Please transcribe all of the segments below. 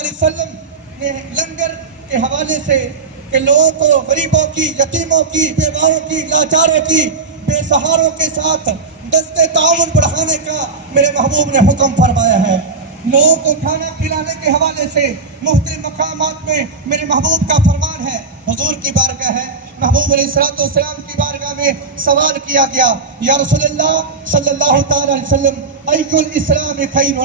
علیہ وسلم نے لنگر کے حوالے سے کہ لوگوں کو غریبوں کی، یتیموں کی، بیواؤں کی، لاچاروں کی، بے سہاروں کے ساتھ دستے تعاون بڑھانے کا میرے محبوب نے حکم فرمایا ہے۔ لوگوں کو کھانا کھلانے کے حوالے سے مختلف مقامات میں میرے محبوب کا فرمان ہے۔ حضور کی بارگاہ ہے، محبوب علیہ السلام کی بارگاہ میں سوال کیا گیا، یا رسول اللہ صلی اللہ تعالی علیہ وسلم، ایّ الاسلام خیر،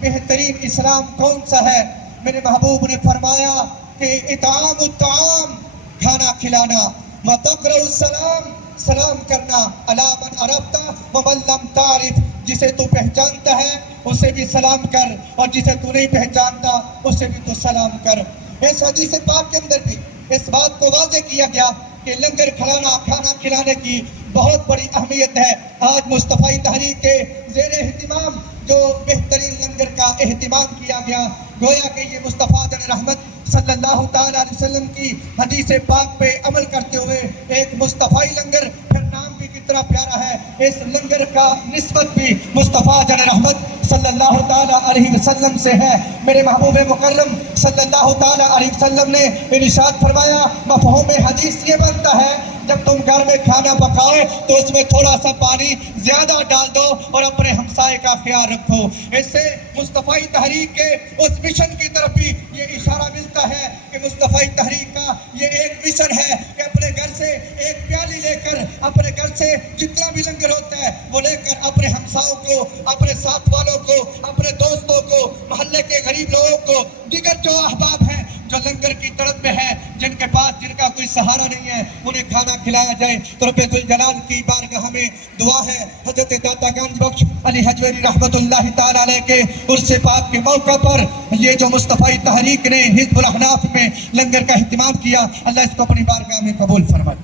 بہترین اسلام کون سا ہے؟ میرے محبوب نے فرمایا کہ اطعام الطعام، کھانا کھلانا، وتقرأ السلام، سلام کرنا، علی من عرفت ومن لم تعرف، جسے تو پہچانتا ہے اسے بھی سلام کر، اور جسے تو نہیں پہچانتا اسے بھی تو سلام کر۔ اس حدیث پاک کے اندر بھی اس بات کو واضح کیا گیا کہ لنگر کھانا کھلانے کی بہت بڑی اہمیت ہے۔ آج مصطفی تحریک کے زیر اہتمام جو بہترین لنگر کا اہتمام کیا گیا، گویا کہ یہ مصطفیٰ جان رحمت صلی اللہ تعالیٰ علیہ وسلم کی حدیث پاک پہ عمل کرتے ہوئے ایک مصطفی لنگر، پھر نام بھی کتنا پیارا ہے، اس لنگر کا نسبت بھی مصطفیٰ جان رحمت صلی اللہ تعالیٰ علیہ وسلم سے ہے۔ میرے محبوب مکرم صلی اللہ تعالیٰ علیہ وسلم نے ارشاد فرمایا، مفہوم حدیث یہ بنتا ہے جب تم گھر میں کھانا پکاؤ تو اس میں تھوڑا سا پانی زیادہ ڈال دو اور اپنے ہمسائے کا خیال رکھو۔ اس سے مصطفی تحریک کے اس مشن کی طرف بھی یہ اشارہ ملتا ہے کہ مصطفی تحریک کا یہ ایک مشن ہے کہ اپنے گھر سے ایک پیالی لے کر، اپنے گھر سے جتنا بھی لنگر ہوتا ہے وہ لے کر اپنے ہمساؤں کو، اپنے ساتھ والوں کو، اپنے دوستوں کو، محلے کے غریب لوگوں کو، دیگر جو احباب ہیں جو لنگر کی طرف میں ہے، جن کے پاس جن کا کوئی سہارا نہیں ہے، انہیں کھانا کھلایا جائے۔ تو رب ذوالجلال کی بارگاہ میں دعا ہے، حضرت داتا گنج بخش علی حجویری رحمت اللہ تعالیٰ علیہ کے عرس پاک کے موقع پر یہ جو مصطفی تحریک نے حزب الاحناف میں لنگر کا اہتمام کیا، اللہ اس کو اپنی بارگاہ میں قبول فرمائے۔